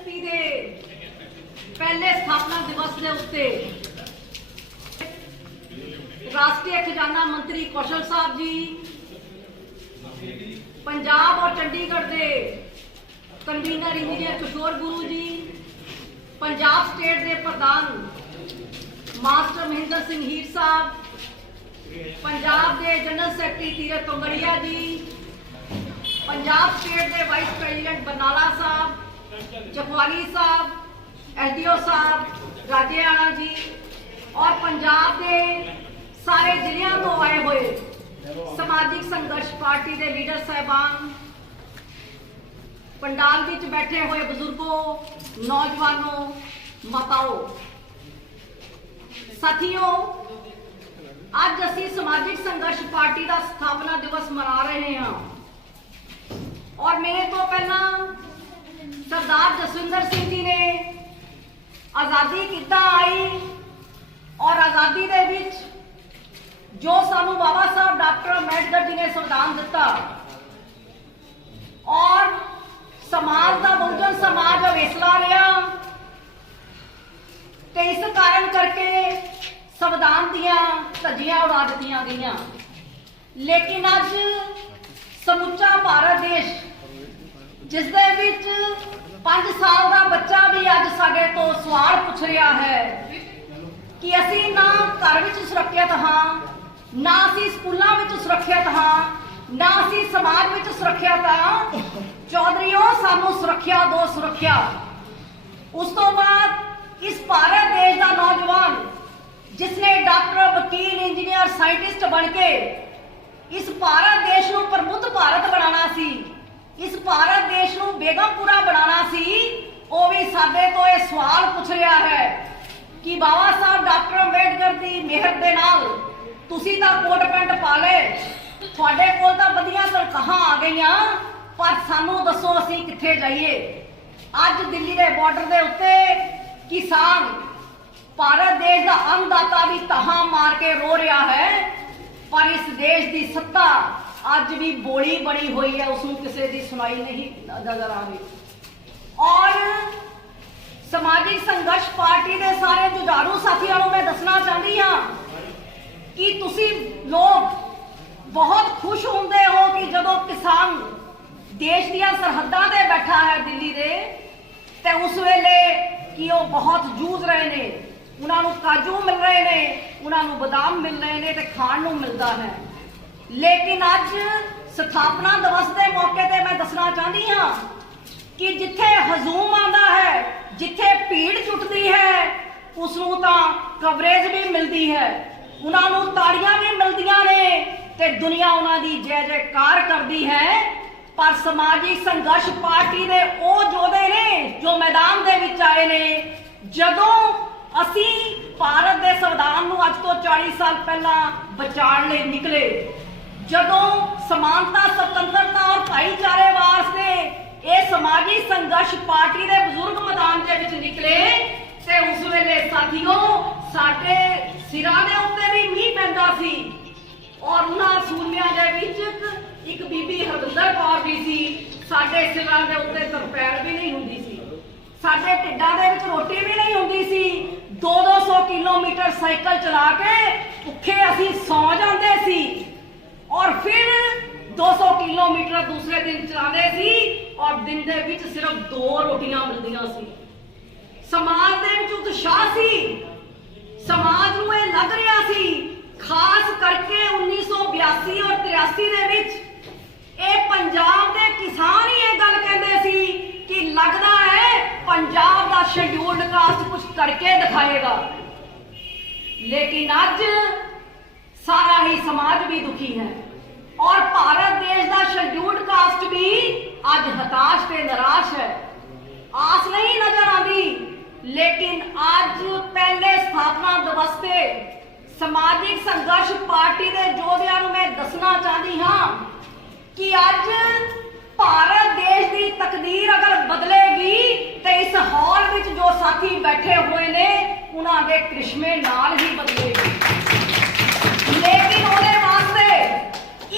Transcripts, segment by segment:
SSP के पहले स्थापना दिवस के उत्ते राष्ट्रीय खजाना मंत्री कौशल साहब जी, पंजाब और चंडीगढ़ के कन्वीनर इंजीनियर किशोर गुरु जी, पंजाब स्टेट के प्रधान मास्टर महेंद्र सिंह हीर साहब, पंजाब के जनरल सैकटरी तीरथ तोंगड़िया जी, पंजाब स्टेट के वाइस प्रेसिडेंट बरनाला साहब, चकवाली साहब, एसडीओ साहब राजेआना जी और पंजाब के सारे जिलों तो आए हुए समाजिक संघर्ष पार्टी के लीडर साहबान, पंडाल विच बैठे हुए बुजुर्गों, नौजवानों, माताओं, साथियों, अज असी समाजिक संघर्ष पार्टी का स्थापना दिवस मना रहे हैं और मेरे तो पहला सरदार जसविंदर सिंह जी ने आज़ादी किद्दां आई और आज़ादी दे विच जो सानू बाबा साहब डॉक्टर अंबेडकर जी ने संविधान दिता और समाज का बहुजन समाज अवेसला रहा तो इस कारण करके संविधान दियां धज्जियां उड़ा दित्तियां गईयां। लेकिन अज समुचा भारत देश जिस दे विच 5 साल का बच्चा भी अज साडे तो सवाल पूछ रहा है कि असी ना घर विच सुरक्षित हाँ, ना असी स्कूलों में सुरक्षित हाँ, ना असी समाज में सुरक्षित हाँ। चौधरीओ सानू सुरक्षा दो, सुरक्षा। उस तो बाद इस भारत देश का नौजवान जिसने डॉक्टर, वकील, इंजीनियर, साइंटिस्ट बन के इस भारत देश को प्रबुद्ध भारत बनाना सी, इस भारत देश को बेगमपुरा बनाना सी, वो भी साडे तो यह सवाल पूछ रहा है कि बाबा साहब डॉक्टर अंबेडकर की मेहर दे नाल तुसी तां कोट पैंट पा ले, तुहाडे कोल तां वधिया तनखाहां आ गईयां, पर सानू दसो असीं कित्थे जाइए। अज दिल्ली के बॉर्डर के उत्ते किसान भारत देश का अन्नदाता भी तहां मार के रो रहा है, पर इस देश की सत्ता अज भी बोली बनी हुई है, उसनूं किसी की सुनाई नहीं नजर आ रही। और समाजिक संघर्ष पार्टी के सारे जुझारू साथियों को मैं दसना चाहती हाँ कि तुसी लोग बहुत खुश होंगे हो कि जदों किसान देश दियां सरहदां ते बैठा है दिल्ली दे, ते उस वेले कि वो बहुत जूझ रहे ने, उन्होंने काजू मिल रहे ने, उन्होंने बादाम मिल रहे ने ते खाण नूं मिलदा है। लेकिन अज स्थापना दिवस के मौके ते मैं दसना चाहती हाँ कि जिथे हजूम आंदा है, जिथे भीड़ जुटती है, उसनूं तां कवरेज भी मिलती है, उन्होंने ताड़ियां भी मिलदियां ने ते दुनिया उन्होंने जय जयकार करती है। पर समाजिक संघर्ष पार्टी के वो जोधे ने जो मैदान दे विच आए ने, जदों असी भारत के संविधान नूं अज तो 40 साल पहला बचाने लई निकले, जदों समानता, स्वतंत्रता और भाईचारे वास्ते ये समाजिक संघर्ष पार्टी के बुजुर्ग मैदान के विच निकले, ते उस वेले साथियों साडे सिरां दे उत्ते भी मींह पैंदा सी और उन्हां सूरमियां दे विच एक बीबी हरविंदर कौर भी सी, साडे सिरां दे उत्ते तरपैल भी नहीं हुंदी सी, साडे ढिड्डां दे विच रोटी भी नहीं हुंदी सी। 200 किलोमीटर साइकिल चला के भुखे असी सौ जाते सी और फिर 200 किलोमीटर दूसरे दिन चलाते सी और दिन दे विच सिर्फ 2 रोटियां मिलदियां सी। समाज दे विच उत्साह सी, समाज नूं इह लग रहा सी, खास करके 1982 और 83 दे विच पंजाब के किसान ही यह गल कहते सी कि लगता है पंजाब का शेड्यूल्ड कास्ट कुछ करके दिखाएगा। लेकिन आज सारा ही समाज भी दुखी है और भारत देश का शेड्यूल्ड कास्ट भी आज हताश ते निराश है, आस नहीं नजर आती। लेकिन आज पहले स्थापना दिवस पे समाजिक संघर्ष पार्टी के जोधियां नूं मैं दसना चाहती हाँ कि आज भारत देश की तकदीर अगर बदलेगी तो इस हॉल में जो साथी बैठे हुए ने उन्हां दे करिश्मे नाल ही बदलेगी। लेकिन उहदे वास्ते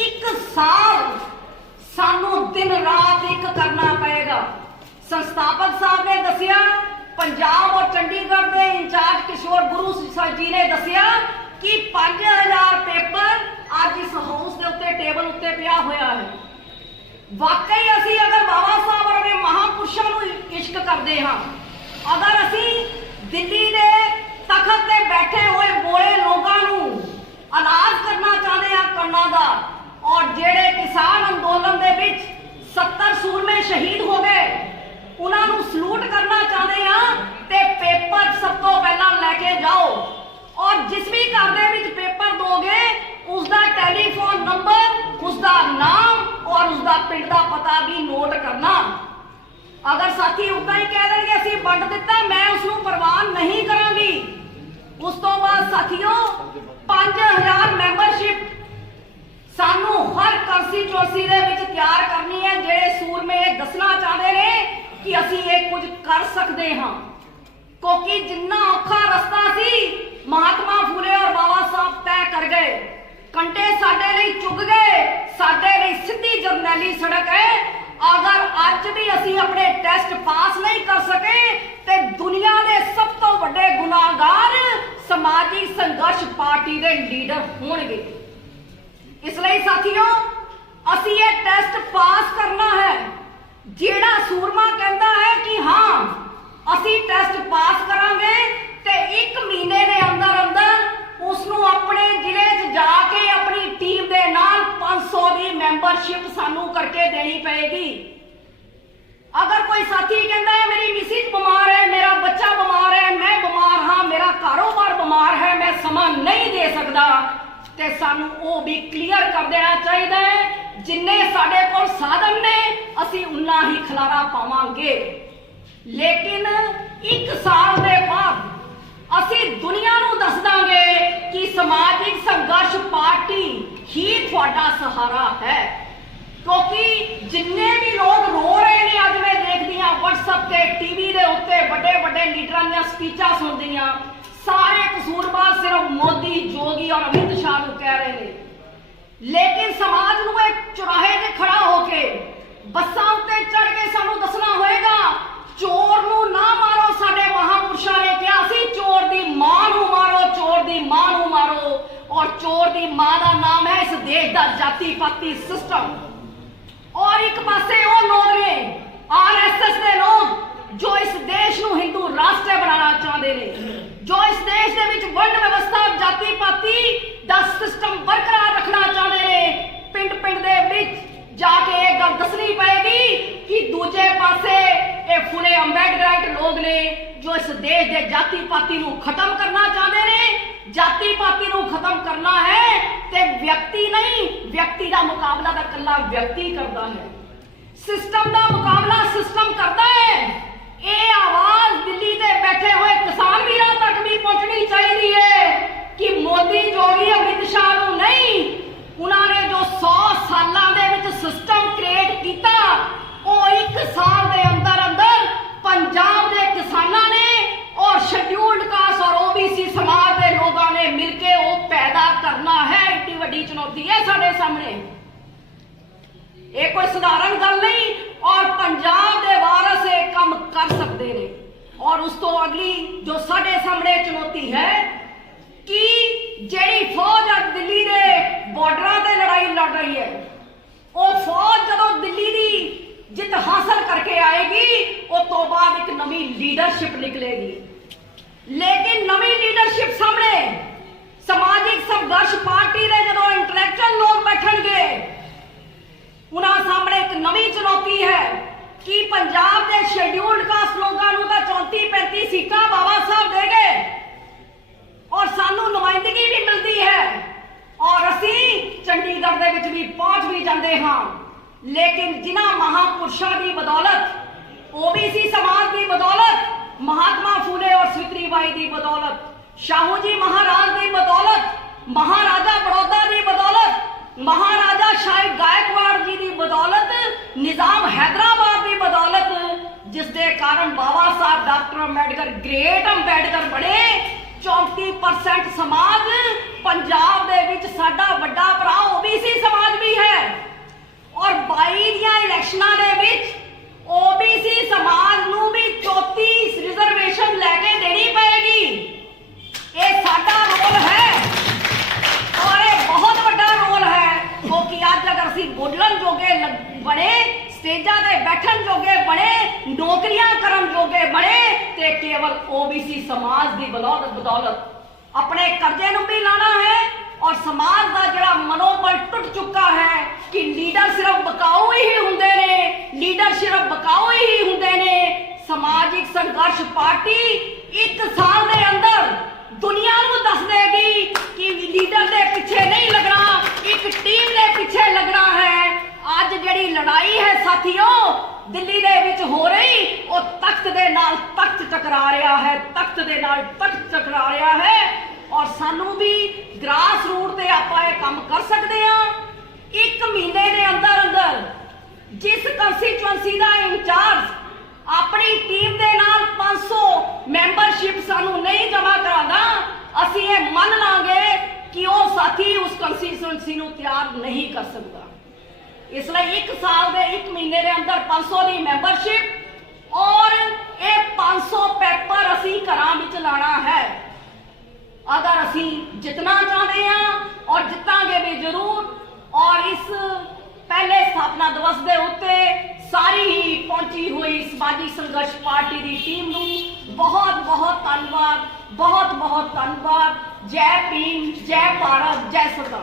1 साल सानू दिन रात एक करना पड़ेगा। संस्थापक साहब ने दस पंजाब और चंडीगढ़ के इंचार्ज किशोर गुरु जी ने दसिया कि 5000 पेपर अज इस हाउस के उत्ते टेबल उत्ते पिया होया है। वाकई असी अगर बाबा साहब वर्गे महापुरुषों को इश्क करते हाँ, अगर असी दिल्ली के तखत से बैठे हुए बोले लोगों अनाज करना चाहते हैं करना दा, और जेड़े किसान अंदोलन के विच 70 सूरमे शहीद हो गए उन्होंने सलूट करना चाहते हैं, ते पेपर सब तो पहला लैके जाओ और जिस भी घर दे विच पेपर दोगे उसका टेलीफोन नंबर, उसका नाम और उसका पिंड का पता भी नोट करना। अगर साथी उदा ही कह देंगे असी वंड दिता मैं उसनों परवाह नहीं करांगी। उस तो बाद साथियों 5000 मैंबरशिप सानू हर कंस्टिट्यूएंसी दे विच तैयार करनी है, जेड़े सूरमे दसना चाहते हैं कि असी ये कुछ कर सकते हाँ, क्योंकि जिन्ना औखा रस्ता सी महात्मा फूले और बाबा साहब तय कर गए, कंटे साडे लिए चुग गए, साडे लिए सीधी जरनैली सड़क है। अगर अज भी असी अपने टेस्ट पास नहीं कर सके तो दुनिया के सब तो बड़े गुनाहगार समाजिक संघर्ष पार्टी के लीडर होंगे। इसलिए साथियों असी ये टेस्ट पास करना है। जेड़ा सूरमा कहता है कि हाँ असी टेस्ट पास करांगे ते 1 महीने के अंदर अंदर उसनू अपने जिले च जाके अपनी टीम के नाल 500 की मैंबरशिप सानू करके देनी पड़ेगी। अगर कोई साथी कहता है मेरी मिसिज बीमार है, मेरा बच्चा बीमार है, मैं बीमार हाँ, मेरा कारोबार बीमार है, मैं समा नहीं दे सकता, ते सानू वो भी क्लीयर कर देना चाहिए। जिन्ने साडे कोल साधन ने असी उन्ना ही खलारा पावांगे, लेकिन 1 साल के बाद असी दुनिया नू दस दांगे कि समाजिक संघर्ष पार्टी ही तुहाडा सहारा है। क्योंकि जिन्ने भी लोग रो रहे हैं अज मैं देखदी हां व्हाट्सएप के टीवी के उत्ते बड़े बड़े लीडरां दी स्पीचां सुनदी हां, सारे कसूरबार सिर्फ मोदी, जोगी और अमित शाह नू कह रहे हैं, लेकिन समाज नू एक चौराहे ते खड़ा होके बसां उत्ते चढ़ के सानू दसना होएगा चोर नू ना मारो। साडे महापुरुषां ने कहा सी चोर दी मां नू मारो, चोर दी मां नू मारो, और चोर दी मां दा नाम है इस देश दा जाति पाति सिस्टम। और एक पासे वो लोग ने आरएसएस के लोग जो इस देश नू हिंदू राष्ट्र बनाना चाहते हैं, जो इस देश दे विच वर्ण व्यवस्था जाति पाति दा सिस्टम बरकरार रखना चाहते हैं। पिंड पिंड दे विच जाके एक गल दसनी पड़ेगी कि दूजे पासे ये फुले अंबेडकराइट लोग ने जो इस देश के जाति पाति नू खत्म करना चाहते हैं। जाति पाति नू खत्म करना है ते व्यक्ति नहीं, व्यक्ति का मुकाबला तो कल्ला व्यक्ति करता है, सिस्टम का मुकाबला सिस्टम करता है। ये आवाज दिल्ली में बैठे हुए किसान वीरों तक भी पहुंचनी चाहिए कि मोदी जोगी अमित शाह नू नहीं, उन्होंने जो 100 सालों के सिस्टम क्रिएट किया वो 1 साल के अंदर अंदर पंजाब के किसानों ने और शेड्यूल्ड कास्ट और ओबीसी समाज के लोगों ने मिलकर वो पैदा करना है। इतनी बड़ी चुनौती है साढ़े सामने, ये कोई साधारण गल नहीं, और पंजाब के वारस ये काम कर सकते हैं। और उस तो अगली जो साढ़े सामने चुनौती है कि जेड़ी फौज अब दिल्ली के बॉर्डर से लड़ाई लड़ रही है, वो फौज जदों दिल्ली की जित हासिल करके आएगी उस तो बाद एक नवी लीडरशिप निकलेगी। लेकिन नवी लीडरशिप सामने समाजिक संघर्ष पार्टी के जो इंटलेक्चुअल लोग बैठणगे उन्होंने सामने एक नवी चुनौती है कि पंजाब के शेड्यूल्ड कास्ट लोगों को 34-35 सीटां बाबा साहब दे गए और सानू नुमाइंदगी भी मिलती है और असी चंडीगढ़ दे विच भी पहुंच भी जाते हाँ। लेकिन जिन्हां महापुरुषों की बदौलत, ओबीसी समाज की बदौलत, महात्मा फूले और सावित्रीबाई की बदौलत, शाहू जी महाराज की बदौलत, महाराजा बड़ौदा की बदौलत, महाराजा शाही गायकवाड़ जी की बदौलत, निजाम हैदराबाद की बदौलत, जिसके कारण बाबा साहब डॉक्टर अंबेडकर ग्रेट अंबेडकर बने। 34% समाज पंजाब दे विच साडा वड्डा भरा ओबीसी समाज भी है और 22 इलेक्शनां दे विच ओबीसी समाज नूं भी 34 रिजर्वेशन ਨੌਕਰੀਆਂ ਕਰਨ ਜੋਗੇ ਬਣੇ ਤੇ ਕੇਵਲ OBC समाज की बदौलत अपने कर्जे ਨੂੰ भी लाना है और समाज का ਜਿਹੜਾ मनोबल टुट चुका है कि लीडर सिर्फ बकाऊ ही ਹੁੰਦੇ ने, लीडर सिर्फ बकाऊ ही ਹੁੰਦੇ ने। समाजिक संघर्ष पार्टी 1 साल के अंदर दुनिया ਨੂੰ दस देगी कि लीडर के पीछे नहीं लगना, एक टीम के पीछे लगना है। ਅੱਜ ਜਿਹੜੀ लड़ाई है साथियों दिल्ली ਦੇ ਵਿੱਚ हो रही, वो तख्त ਦੇ ਨਾਲ तख्त टकरा रहा है, तख्त ਦੇ ਨਾਲ तख्त टकरा रहा है। और सानू भी ग्रास रूट ਤੇ ਆਪਾਂ ਇਹ ਕੰਮ ਕਰ ਸਕਦੇ ਹਾਂ। 1 ਮਹੀਨੇ ਦੇ अंदर जिस कंस्टिट्यूएंसी ਦਾ इंचार्ज अपनी टीम ਦੇ ਨਾਲ 500 ਮੈਂਬਰਸ਼ਿਪ सानू नहीं जमा करांदा, ਅਸੀਂ ਇਹ ਮੰਨ ਲਾਂਗੇ कि वो साथी उस कंस्टिट्यूएंसी ਨੂੰ ਤਿਆਰ नहीं कर सकता। इसलिए 1 साल के 1 महीने के अंदर 500 की मैंबरशिप और ये 500 पेपर असी घरां विच लाना है। अगर असी जितना चाहते हैं और जितांगे भी जरूर। और इस पहले स्थापना दिवस के उत्ते सारी ही पहुंची हुई समाजिक संघर्ष पार्टी की टीम नूं बहुत बहुत धन्यवाद, बहुत बहुत धन्यवाद। जय भीम, जय भारत, जय सरदार।